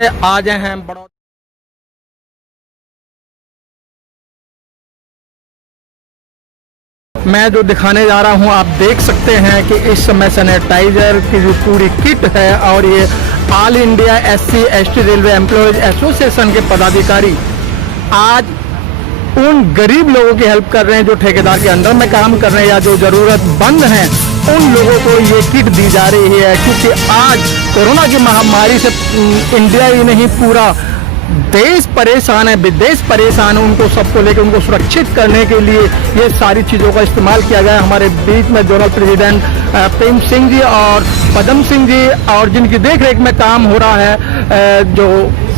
आज हैं बड़ौदा। मैं जो दिखाने जा रहा हूं, आप देख सकते हैं कि इस समय सैनिटाइजर की जो पूरी किट है और ये all India SC ST railway employees association के पदाधिकारी आज उन गरीब लोगों की हेल्प कर रहे हैं जो ठेकेदार के अंदर में काम कर रहे हैं या जो ज़रूरतमंद हैं, उन लोगों को ये किट दी जा रही है। क्योंकि आज कोरोना की महामारी से इंडिया ही नहीं पूरा देश परेशान है, विदेश परेशान है। उनको सबको लेकर उनको सुरक्षित करने के लिए ये सारी चीज़ों का इस्तेमाल किया गया है। हमारे बीच में जोनल प्रेसिडेंट प्रेम सिंह जी और पदम सिंह जी और जिनकी देखरेख में काम हो रहा है जो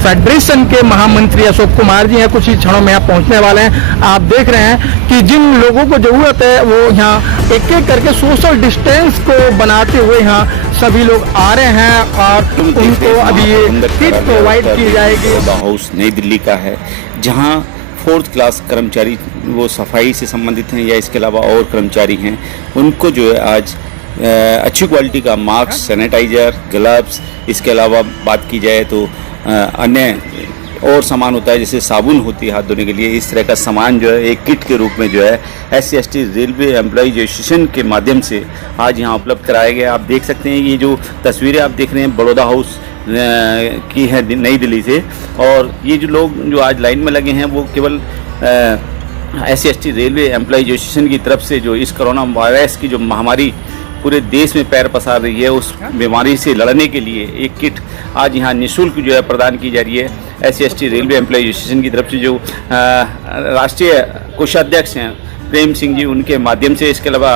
फेडरेशन के महामंत्री अशोक कुमार जी हैं, कुछ ही क्षणों में यहाँ पहुँचने वाले हैं। आप देख रहे हैं कि जिन लोगों को ज़रूरत है वो यहाँ एक एक करके सोशल डिस्टेंस को बनाते हुए यहाँ सभी लोग आ रहे हैं और उनको अभी ये किट प्रोवाइड की जाएगी। हाउस नई दिल्ली का है, जहाँ 4th क्लास कर्मचारी वो सफाई से संबंधित हैं या इसके अलावा और कर्मचारी हैं, उनको जो है आज अच्छी क्वालिटी का मास्क, सैनिटाइजर, ग्लव्स, इसके अलावा बात की जाए तो अन्य और सामान होता है जैसे साबुन होती है हाथ धोने के लिए। इस तरह का सामान जो है एक किट के रूप में जो है SC ST railway employees association के माध्यम से आज यहाँ उपलब्ध कराया गया। आप देख सकते हैं ये जो तस्वीरें आप देख रहे हैं बड़ौदा हाउस की है नई दिल्ली से, और ये जो लोग जो आज लाइन में लगे हैं वो केवल SC ST railway employees association की तरफ से जो इस कोरोना वायरस की जो महामारी पूरे देश में पैर पसार रही है उस बीमारी से लड़ने के लिए एक किट आज यहाँ निःशुल्क जो है प्रदान की जा रही है। SC ST railway employees association की तरफ से जो राष्ट्रीय कोषाध्यक्ष हैं प्रेम सिंह जी, उनके माध्यम से, इसके अलावा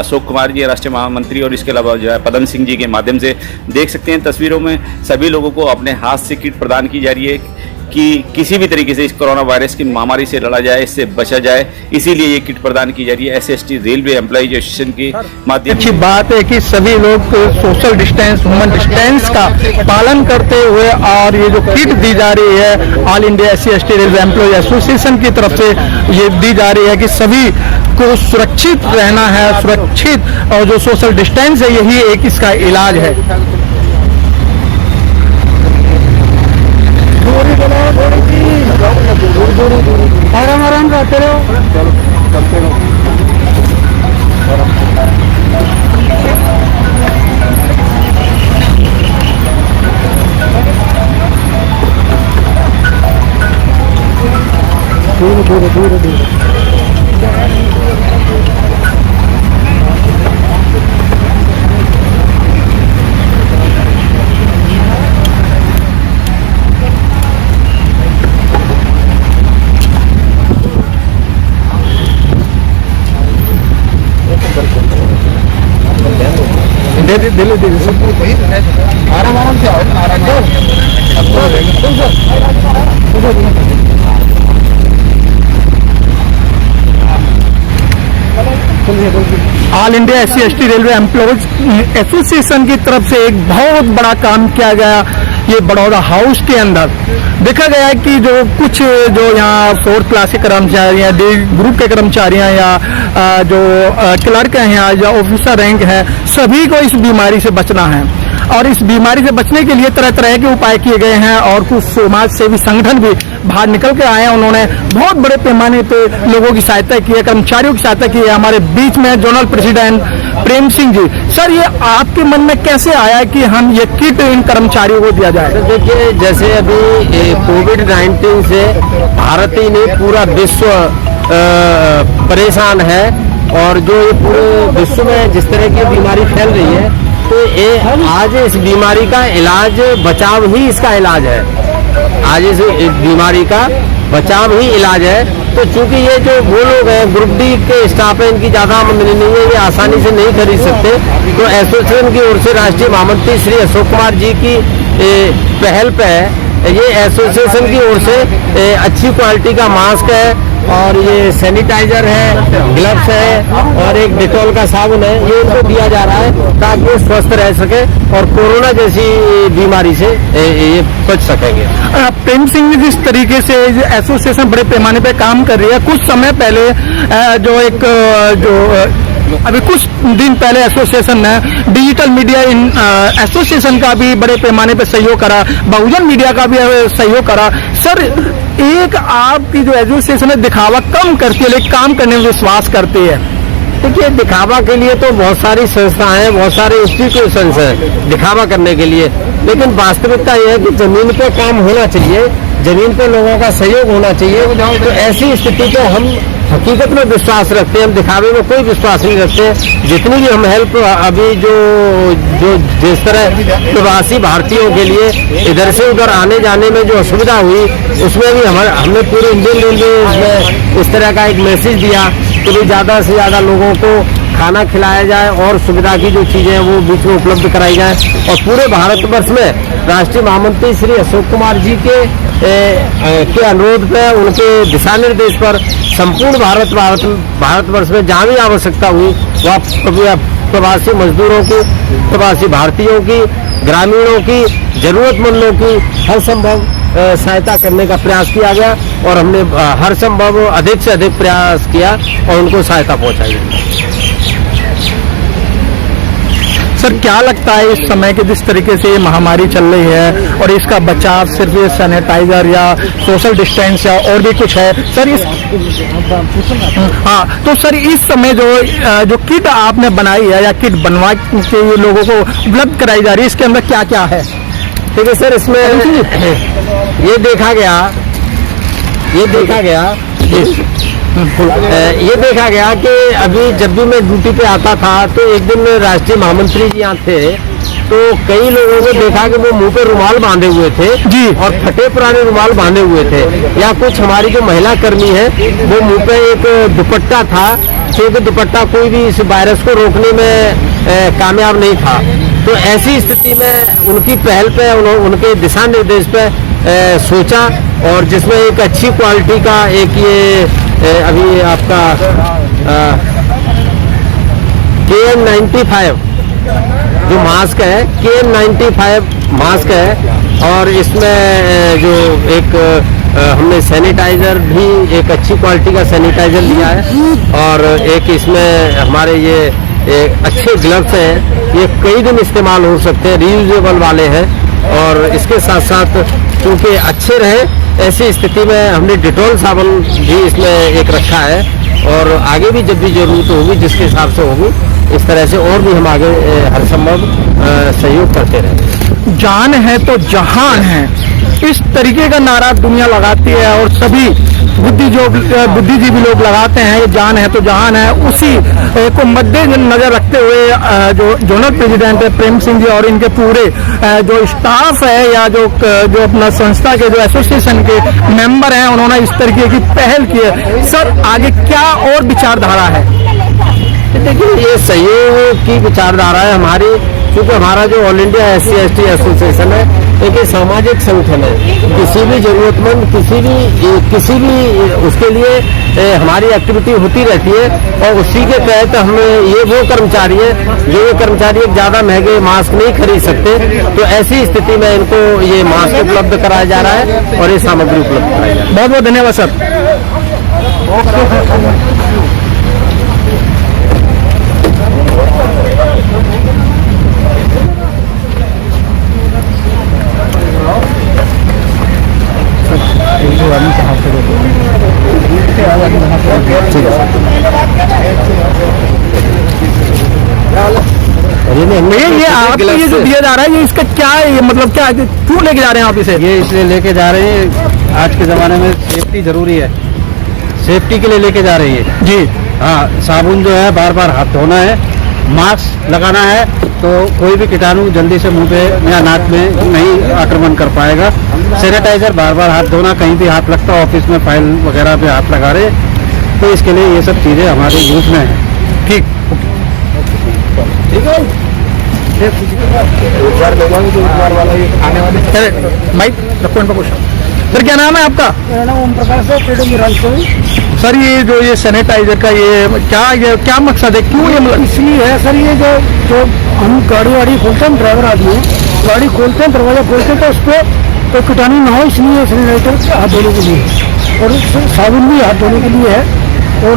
अशोक कुमार जी राष्ट्रीय महामंत्री, और इसके अलावा जो है पदम सिंह जी के माध्यम से देख सकते हैं तस्वीरों में सभी लोगों को अपने हाथ से किट प्रदान की जा रही है कि किसी भी तरीके से इस कोरोना वायरस की महामारी से लड़ा जाए, इससे बचा जाए। इसीलिए ये किट प्रदान की जा रही है SC ST railway employees association के माध्यम से। अच्छी बात है कि सभी लोग सोशल डिस्टेंस, ह्यूमन डिस्टेंस का पालन करते हुए और ये जो किट दी जा रही है all India SC ST railway employees association की तरफ से ये दी जा रही है कि सभी को सुरक्षित रहना है, सुरक्षित, और जो सोशल डिस्टेंस है यही एक इसका इलाज है। आराम आराम रहते रहो। दूर दूर दूर दूर दिल्ली दिल्ली सबको आराम आराम से आओ, आराम all India SC ST railway employees association की तरफ से एक बहुत बड़ा काम किया गया। ये बड़ौदा हाउस के अंदर देखा गया है कि जो कुछ जो यहाँ 4th क्लास के कर्मचारी हैं, D ग्रुप के कर्मचारी हैं या जो क्लर्क हैं या ऑफिसर रैंक है, सभी को इस बीमारी से बचना है। और इस बीमारी से बचने के लिए तरह तरह के उपाय किए गए हैं और कुछ समाज सेवी संगठन भी बाहर निकल के आए हैं। उन्होंने बहुत बड़े पैमाने पे लोगों की सहायता की है, कर्मचारियों की सहायता की है। हमारे बीच में zonal president Prem Singh ji, sir ये आपके मन में कैसे आया कि हम ये किट इन कर्मचारियों को दिया जाए? देखिए, जैसे अभी कोविड-19 से भारत ही नहीं पूरा विश्व परेशान है, और जो ये पूरे विश्व में जिस तरह की बीमारी फैल रही है, तो ये आज इस बीमारी का इलाज, बचाव ही इसका इलाज है। आज इस बीमारी का बचाव ही इलाज है। तो चूंकि ये जो वो लोग हैं ग्रुप D के स्टाफ हैं, इनकी ज्यादा आमदनी नहीं है, ये आसानी से नहीं खरीद सकते, तो एसोसिएशन की ओर से राष्ट्रीय महामंत्री श्री अशोक कुमार जी की पहल पे ये एसोसिएशन की ओर से अच्छी क्वालिटी का मास्क है, और ये सैनिटाइजर है, ग्लव्स है, और एक डिटॉल का साबुन है, ये इनको दिया जा रहा है ताकि वो स्वस्थ रह सके और कोरोना जैसी बीमारी से ये बच सकेंगे। प्रेम सिंह जी, जिस तरीके से एसोसिएशन बड़े पैमाने पे काम कर रही है, कुछ समय पहले जो एक जो अभी कुछ दिन पहले एसोसिएशन ने डिजिटल मीडिया एसोसिएशन का भी बड़े पैमाने पर सहयोग करा, बहुजन मीडिया का भी सहयोग करा। सर, एक आपकी जो एसोसिएशन है दिखावा कम करती है लेकिन काम करने में विश्वास करती है। देखिए, दिखावा के लिए तो बहुत सारी संस्थाएं हैं, बहुत सारे इंस्टीट्यूशंस हैं दिखावा करने के लिए, लेकिन वास्तविकता यह है कि जमीन पे काम होना चाहिए, जमीन पे लोगों का सहयोग होना चाहिए। तो ऐसी स्थिति पे हम हकीकत में विश्वास रखते हैं, हम दिखावे में कोई विश्वास नहीं रखते। जितनी भी हम हेल्प अभी जो जिस तरह प्रवासी भारतीयों के लिए इधर से उधर आने जाने में जो असुविधा हुई, उसमें भी हमने पूरे इंडियन रेलवे में इस तरह का एक मैसेज दिया कि भाई ज़्यादा से ज़्यादा लोगों को खाना खिलाया जाए और सुविधा की जो चीज़ें हैं वो बीच में उपलब्ध कराई जाए। और पूरे भारतवर्ष में राष्ट्रीय महामंत्री श्री अशोक कुमार जी के अनुरोध पे, उनके दिशा निर्देश पर संपूर्ण भारतवर्ष में जहाँ भी आवश्यकता हुई वहाँ प्रवासी मजदूरों की, प्रवासी भारतीयों की, ग्रामीणों की, जरूरतमंदों की हर संभव सहायता करने का प्रयास किया गया और हमने हर संभव अधिक से अधिक प्रयास किया और उनको सहायता पहुंचाई। सर, क्या लगता है इस समय के जिस तरीके से ये महामारी चल रही है और इसका बचाव सिर्फ ये सैनिटाइजर या सोशल डिस्टेंस या और भी कुछ है सर? तो सर इस समय जो किट आपने बनाई है या किट बनवा के ये लोगों को उपलब्ध कराई जा रही है, इसके अंदर क्या क्या है? ठीक है सर, इसमें ये देखा गया कि अभी जब भी मैं ड्यूटी पे आता था तो एक दिन राष्ट्रीय महामंत्री जी यहाँ थे, तो कई लोगों को देखा कि वो मुंह पे रुमाल बांधे हुए थे जी, और फटे पुराने रुमाल बांधे हुए थे, या कुछ हमारी जो महिला कर्मी है वो मुंह पे एक दुपट्टा था, क्योंकि दुपट्टा कोई भी इस वायरस को रोकने में कामयाब नहीं था। तो ऐसी स्थिति में उनकी पहल पे, उनके दिशा निर्देश पे सोचा, और जिसमें एक अच्छी क्वालिटी का एक ये अभी आपका KN95 जो मास्क है, KN95 मास्क है, और इसमें जो एक हमने सैनिटाइजर भी एक अच्छी क्वालिटी का सैनिटाइजर लिया है, और एक इसमें हमारे ये अच्छे ग्लव्स हैं, ये कई दिन इस्तेमाल हो सकते हैं, रीयूजेबल वाले हैं। और इसके साथ साथ क्योंकि अच्छे रहे ऐसी स्थिति में हमने डिटॉल साबुन भी इसमें एक रखा है, और आगे भी जब भी जरूरत होगी जिसके हिसाब से होगी इस तरह से और भी हम आगे हर संभव सहयोग करते रहेंगे। जान है तो जहान है, इस तरीके का नारा दुनिया लगाती है और सभी बुद्धिजीवी लोग लगाते हैं, ये जान है तो जहान है। उसी को मद्देनजर रखते हुए जो जोनल प्रेसिडेंट है प्रेम सिंह जी और इनके पूरे जो स्टाफ है या जो अपना संस्था के जो एसोसिएशन के मेंबर हैं, उन्होंने इस तरीके की पहल की है। सर, आगे क्या और विचारधारा है? देखिए, ये सहयोग की विचारधारा है हमारी, क्योंकि हमारा जो ऑल इंडिया SC/ST एसोसिएशन है एक सामाजिक संगठन है। किसी भी जरूरतमंद किसी भी उसके लिए हमारी एक्टिविटी होती रहती है, और उसी के तहत हम ये वो कर्मचारी हैं जो ये कर्मचारी ज़्यादा महंगे मास्क नहीं खरीद सकते, तो ऐसी स्थिति में इनको ये मास्क उपलब्ध कराया जा रहा है और ये सामग्री उपलब्ध कराई जा रही है। बहुत बहुत धन्यवाद सर। ये आपको ये जो दिया जा रहा है, ये इसका क्या है, ये मतलब क्या है, क्यों लेके जा रहे हैं आप इसे? ये इसलिए लेके जा रहे हैं, आज के ज़माने में सेफ्टी जरूरी है, सेफ्टी के लिए लेके जा रही है जी। हाँ, साबुन जो है बार बार हाथ धोना है, मास्क लगाना है, तो कोई भी कीटाणु जल्दी से मुंह पे या नाक में नहीं आक्रमण कर पाएगा। सैनिटाइजर बार बार हाथ धोना, कहीं भी हाथ लगता है, ऑफिस में फाइल वगैरह पे हाथ लगा रहे, तो इसके लिए ये सब चीज़ें हमारे यूज में है। ठीक है माइक रखो इनको। सर, क्या नाम है आपका? मेरा नाम ओम प्रकाश है। सर, ये सैनिटाइजर का ये क्या मकसद है, क्यों ये मतलब? इसलिए है सर, ये जो हम गाड़ी खोलते हैं, ड्राइवर आदमी है, गाड़ी खोलते हैं, दरवाजा खोलते हैं, तो उस पर तो कीटाणु ना हो, इसलिए सैनिटाइजर हाथ धोने के लिए, और साबुन भी हाथ धोने के लिए है। और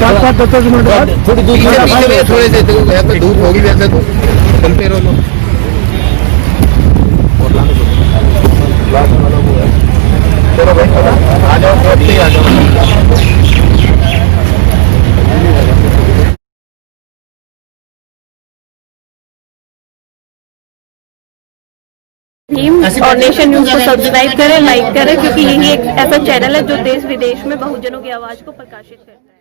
5-5, 10-10 मिनट बाद थोड़ी दूर थोड़े से तो धूप होगी वैसे तो चलते रहो। चलो भाई आ जाओ, आ जाओ। और नेशन न्यूज को सब्सक्राइब करें, लाइक करें, क्योंकि यही एक ऐसा चैनल है जो देश विदेश में बहुजनों की आवाज को प्रकाशित करता है।